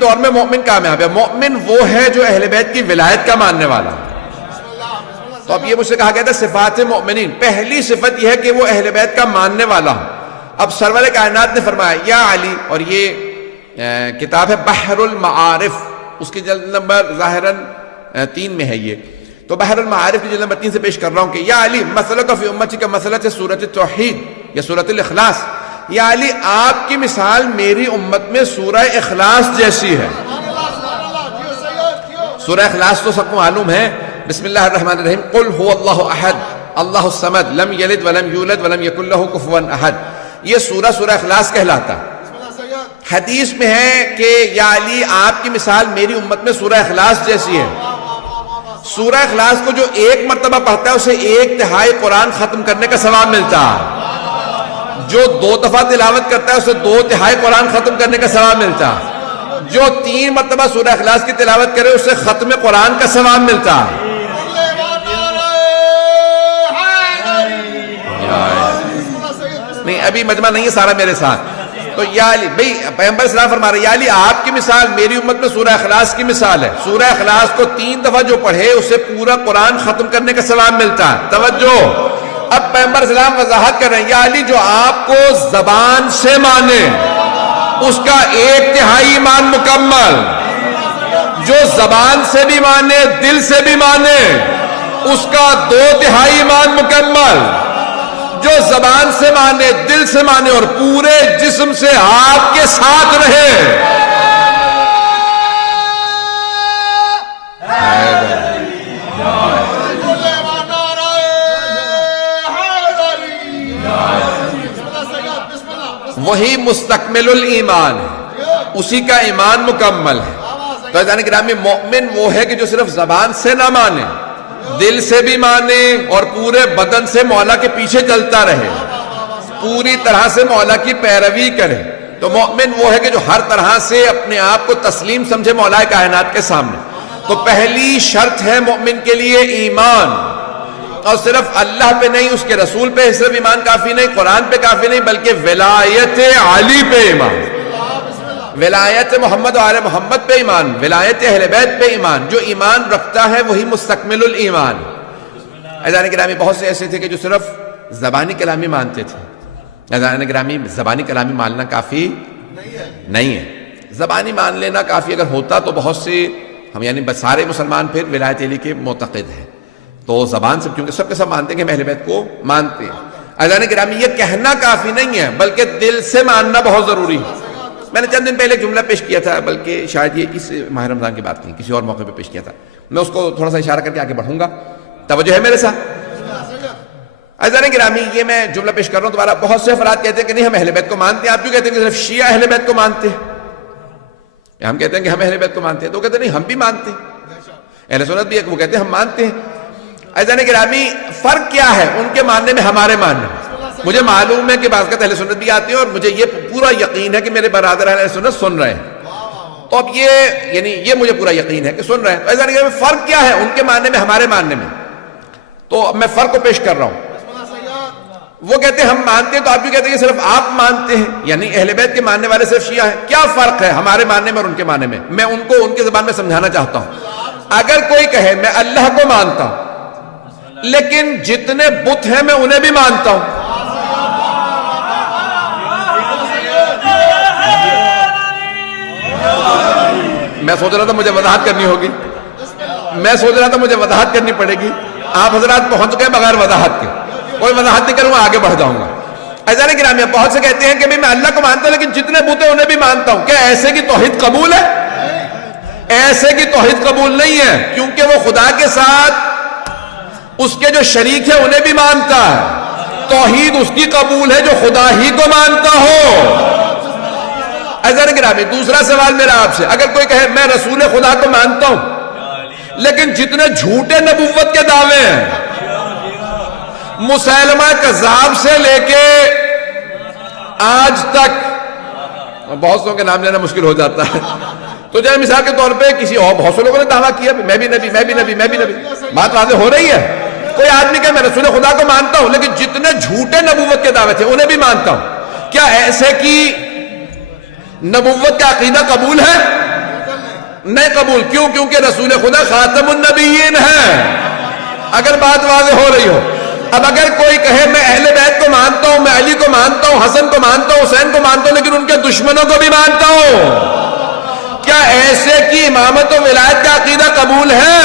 دور میں مومن کامیاب ہے. مومن وہ ہے جو اہل بیت کی ولایت کا ماننے والا. تو اب یہ مجھ سے کہا گیا تھا صفات مومنین، پہلی صفت یہ ہے کہ وہ اہل بیت کا ماننے والا ہو. اب سرور کائنات نے فرمایا یا علی، اور یہ کتاب ہے بحر المعارف، اس کی جلد نمبر ظاہراً 3 میں ہے یہ. تو بحر المعارف کی جلد نمبر 3 سے پیش کر رہا ہوں کہ یا علی مسئلہ فی امتی کا مسئلہ ہے سورۃ توحید یا سورۃ الاخلاص. یا علی آپ کی مثال میری امت میں سورہ اخلاص جیسی ہے. سورہ اخلاص تو سب کو معلوم ہے. بسم اللہ الرحمن الرحیم قل هو اللہ احد اللہ الصمد لم یلد ولم یولد ولم یکن لہ کفوا احد. یہ سورہ اخلاص کہلاتا. حدیث میں ہے کہ یا علی آپ کی مثال میری امت میں سورہ اخلاص جیسی ہے. سورہ اخلاص کو جو ایک مرتبہ پڑھتا ہے اسے 1/3 قرآن ختم کرنے کا ثواب ملتا ہے. جو 2 دفعہ تلاوت کرتا ہے اسے 2/3 قرآن ختم کرنے کا ثواب ملتا ہے. جو 3 مرتبہ سورہ اخلاص کی تلاوت کرے اسے ختم قرآن کا ثواب ملتا ہے. نہیں ابھی مجمع نہیں ہے سارا میرے ساتھ. تو یا علی بھئی پیغمبر اسلام فرما رہے یا علی آپ کی مثال میری امت میں سورہ اخلاص کی مثال ہے. سورہ اخلاص کو 3 دفعہ جو پڑھے اسے پورا قرآن ختم کرنے کا ثواب ملتا ہے. توجہ. اب پیغمبر اسلام وضاحت کر رہے ہیں یا علی جو آپ کو زبان سے مانے اس کا 1/3 ایمان مکمل، جو زبان سے بھی مانے دل سے بھی مانے اس کا 2/3 ایمان مکمل، جو زبان سے مانے دل سے مانے اور پورے جسم سے آپ کے ساتھ رہے. وہی مستکمل الایمان ہے، اسی کا ایمان مکمل ہے. تو عزیزان گرامی مومن وہ ہے کہ جو صرف زبان سے نہ مانے، دل سے بھی مانے اور پورے بدن سے مولا کے پیچھے چلتا رہے، پوری طرح سے مولا کی پیروی کرے. تو مومن وہ ہے کہ جو ہر طرح سے اپنے آپ کو تسلیم سمجھے مولا کائنات کے سامنے. تو پہلی شرط ہے مومن کے لیے ایمان، اور صرف اللہ پہ نہیں، اس کے رسول پہ صرف ایمان کافی نہیں، قرآن پہ کافی نہیں، بلکہ ولایت علی پہ ایمان، ولایت محمد و آل محمد پہ ایمان، ولایت اہل بیت پہ ایمان. جو ایمان رکھتا ہے وہی مستکمل الایمان. عزیزان گرامی بہت سے ایسے تھے کہ جو صرف زبانی کلامی مانتے تھے. عزیزان گرامی زبانی کلامی ماننا کافی نہیں ہے. زبانی مان لینا کافی اگر ہوتا تو بہت سے ہم یعنی سارے مسلمان پھر ولایت علی کے معتقد ہیں. تو زبان سے کیونکہ سب کے سب مانتے ہیں کہ ہم اہل بیت کو مانتے ہیں. عزیزان گرامی یہ کہنا کافی نہیں ہے بلکہ دل سے ماننا بہت ضروری ہے. میں نے چند دن پہلے جملہ پیش کیا تھا، بلکہ شاید یہ اس ماہ رمضان کی بات نہیں کسی اور موقع پہ پیش کیا تھا. میں اس کو تھوڑا سا اشارہ کر کے آگے بڑھوں گا. توجہ ہے میرے ساتھ؟ عزیزان گرامی یہ میں جملہ پیش کر رہا ہوں دوبارہ. بہت سے افراد کہتے ہیں کہ نہیں ہم اہل بیت کو مانتے ہیں. آپ کیوں کہتے ہیں کہ صرف شیعہ اہل بیت کو مانتے ہیں؟ ہم کہتے ہیں کہ ہم اہل بیت کو مانتے ہیں تو وہ کہتے ہیں نہیں ہم بھی مانتے ہیں. اہل سنت بھی ہے کہ وہ کہتے ہیں ہم مانتے ہیں. عزیزان گرامی فرق کیا ہے ان کے ماننے میں ہمارے ماننے میں؟ مجھے معلوم ہے کہ بعض اہل سنت بھی آتے ہیں اور مجھے یہ پورا یقین ہے کہ میرے برادر اہل سنت سن رہے ہیں. تو اب یہ مجھے پورا یقین ہے کہ سن رہے ہیں. تو عزیزان گرامی فرق کیا ہے ان کے ماننے میں ہمارے ماننے میں؟ تو اب میں فرق کو پیش کر رہا ہوں. وہ کہتے ہیں ہم مانتے ہیں تو آپ بھی کہتے ہیں کہ صرف آپ مانتے ہیں، یعنی اہل بیت کے ماننے والے صرف شیعہ ہیں. کیا فرق ہے ہمارے ماننے میں اور ان کے ماننے میں؟ میں ان کو ان کی زبان میں سمجھانا چاہتا ہوں. اگر کوئی کہے میں اللہ کو مانتا ہوں لیکن جتنے بت ہیں میں انہیں بھی مانتا ہوں، میں سوچ رہا تھا مجھے وضاحت کرنی ہوگی، میں سوچ رہا تھا مجھے وضاحت کرنی پڑے گی. آپ حضرات پہنچ گئے بغیر وضاحت کے. کوئی وضاحت نہیں کروں گا، آگے بڑھ جاؤں گا. عزیزان گرامی بہت سے کہتے ہیں کہ میں اللہ کو مانتا ہوں لیکن جتنے بت ہیں انہیں بھی مانتا ہوں. کیا ایسے کی توحید قبول ہے؟ ایسے کی توحید قبول نہیں ہے، کیونکہ وہ خدا کے ساتھ اس کے جو شریک ہے انہیں بھی مانتا ہے. توحید اس کی قبول ہے جو خدا ہی کو مانتا ہو. عزیزان گرامی دوسرا سوال میرا آپ سے، اگر کوئی کہے میں رسول خدا کو مانتا ہوں لیکن جتنے جھوٹے نبوت کے دعوے ہیں مسیلمہ کذاب سے لے کے آج تک، بہت سو کے نام لینا مشکل ہو جاتا ہے. تو جائے مثال کے طور پہ کسی اور بہت سے لوگوں نے دعویٰ کیا میں بھی نبی میں بھی نبی میں بھی نبی. بات واضح ہو رہی ہے. کوئی آدمی کہ میں رسول خدا کو مانتا ہوں لیکن جتنے جھوٹے نبوت کے دعوے تھے انہیں بھی مانتا ہوں. کیا ایسے کی نبوت کا عقیدہ قبول ہے؟ نہیں قبول. کیوں؟ کیونکہ رسول خدا خاتم النبیین ہے. اگر بات واضح ہو رہی ہو. اب اگر کوئی کہے میں اہل بیت کو مانتا ہوں، میں علی کو مانتا ہوں، حسن کو مانتا ہوں، حسین کو مانتا ہوں، لیکن ان کے دشمنوں کو بھی مانتا ہوں، کیا ایسے کی امامت و ولایت کا عقیدہ قبول ہے؟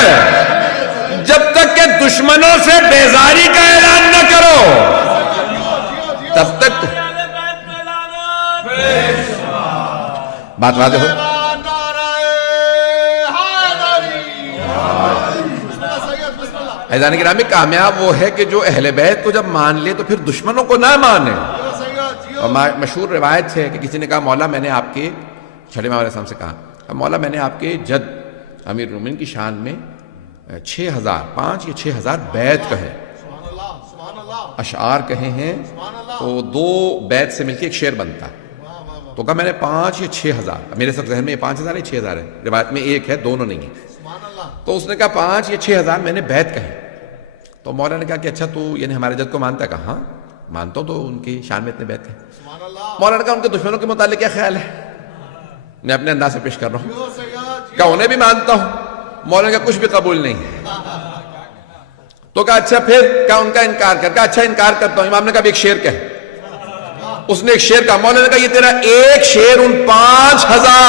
جب تک کہ دشمنوں سے بیزاری کا اعلان نہ کرو تب تک. بات واضح ہو. عزیزان گرامی، کامیاب وہ ہے کہ جو اہل بیت کو جب مان لے تو پھر دشمنوں کو نہ مانے. اور مشہور روایت ہے کہ کسی نے کہا مولا میں نے آپ کے چھڑے امام علیہ السلام سے کہا مولا میں نے آپ کے جد امیر المومنین کی شان میں 6,000 5 یا 6,000 بیت کہے، اشعار کہے ہیں، تو 2 بیت سے مل کے ایک شعر بنتا. تو کہا میں نے 5 یا 6,000، میرے سب ذہن میں 5,000 ہے 6,000 ہے، روایت میں ایک ہے دونوں نہیں ہے. تو اس نے کہا 5 یا 6,000 میں نے بیت کہے. تو مولا نے کہا کہ اچھا تو یعنی ہمارے جد کو مانتا ہے؟ کہا ہاں مانتا ہوں، تو ان کی شان میں اتنے بیت ہیں. مولا نے کہا ان کے دشمنوں کے متعلق کیا خیال ہے؟ میں اپنے انداز سے پیش کر رہا ہوں. کہا انہیں بھی مانتا ہوں. مولا نے کہا کچھ بھی قبول نہیں ہے. تو کہا اچھا پھر؟ کہا ان کا انکار کر. کہا اچھا انکار کرتا ہوں. امام نے کہا ایک شعر کہے. اس نے ایک شعر کہا. مولا نے کہا یہ تیرا ایک شعر ان 5,000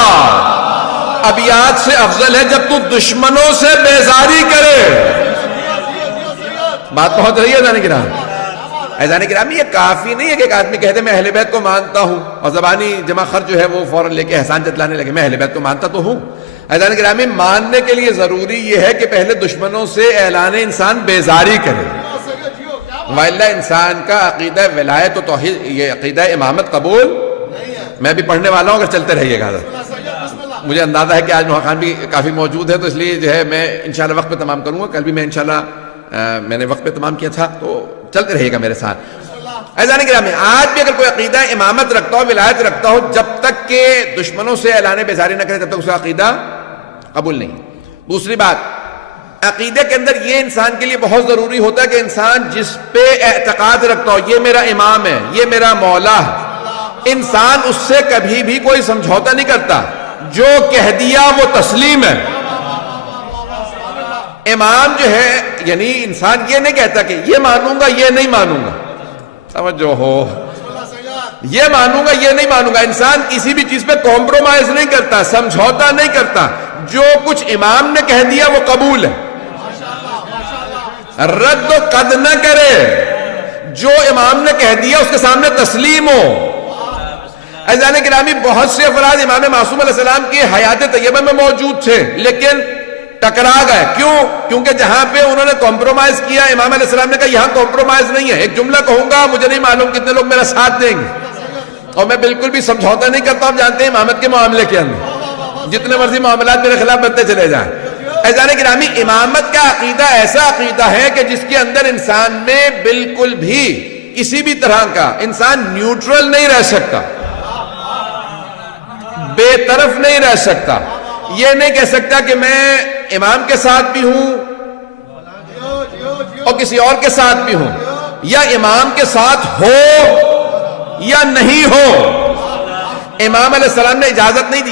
ابیات سے افضل ہے جب تو دشمنوں سے بیزاری کرے. بات پہنچ رہی ہے عزیزان گرامی؟ عزیزان گرامی، یہ کافی نہیں ہے کہ ایک آدمی کہتے میں اہل بیت کو مانتا ہوں اور زبانی جمع خرچ جو ہے وہ فوراً لے کے احسان جتلانے لگے میں اہل بیت کو مانتا تو ہوں. عزیزان گرامی، ماننے کے لیے ضروری یہ ہے کہ پہلے دشمنوں سے اعلان انسان بیزاری کرے. وَإِلَّا انسان کا عقیدہ ولایت و توحید، یہ عقیدہ امامت قبول. میں بھی پڑھنے والا ہوں، اگر چلتے رہیے گا. مجھے اندازہ ہے کہ آج محققان بھی کافی موجود ہے، تو اس لیے جو ہے میں انشاءاللہ وقت پہ تمام کروں گا. کل بھی میں انشاءاللہ میں نے وقت پہ تمام کیا تھا، تو چلتے رہیے گا میرے ساتھ. عزیزان گرامی، آج بھی اگر کوئی عقیدہ امامت رکھتا ہو، ولایت رکھتا ہو، جب تک کہ دشمنوں سے اعلان بیزاری نہ کرے تب تک اس کا عقیدہ قبول نہیں. دوسری بات، عقیدے کے اندر یہ انسان کے لیے بہت ضروری ہوتا ہے کہ انسان جس پہ اعتقاد رکھتا ہو یہ میرا امام ہے، یہ میرا مولا ہے، انسان اس سے کبھی بھی کوئی سمجھوتا نہیں کرتا. جو کہہ دیا وہ تسلیم ہے. امام جو ہے یعنی انسان یہ نہیں کہتا کہ یہ مانوں گا یہ نہیں مانوں گا. سمجھو ہو، یہ مانوں گا یہ نہیں مانوں گا. انسان کسی بھی چیز پہ کمپرومائز نہیں کرتا، سمجھوتا نہیں کرتا. جو کچھ امام نے کہہ دیا وہ قبول ہے، رد و قد نہ کرے. جو امام نے کہہ دیا اس کے سامنے تسلیم ہو. عزیزان گرامی، بہت سے افراد امام معصوم علیہ السلام کی حیات طیبہ میں موجود تھے لیکن ٹکرا گئے. کیوں؟ کیونکہ جہاں پہ انہوں نے کمپرومائز کیا امام علیہ السلام نے کہا یہاں کمپرومائز نہیں ہے. ایک جملہ کہوں گا، مجھے نہیں معلوم کتنے لوگ میرا ساتھ دیں گے، اور میں بالکل بھی سمجھوتا نہیں کرتا. ہم جانتے ہیں امامت کے معاملے کے اندر جتنے مرضی معاملات میرے خلاف بنتے چلے جائیں. عزیزان گرامی، امامت کا عقیدہ ایسا عقیدہ ہے کہ جس کے اندر انسان میں بالکل بھی کسی بھی طرح کا انسان نیوٹرل نہیں رہ سکتا، بے طرف نہیں رہ سکتا. یہ نہیں کہہ سکتا کہ میں امام کے ساتھ بھی ہوں اور کسی اور کے ساتھ بھی ہوں، یا امام کے ساتھ ہو یا نہیں ہو. امام علیہ السلام نے اجازت نہیں دی.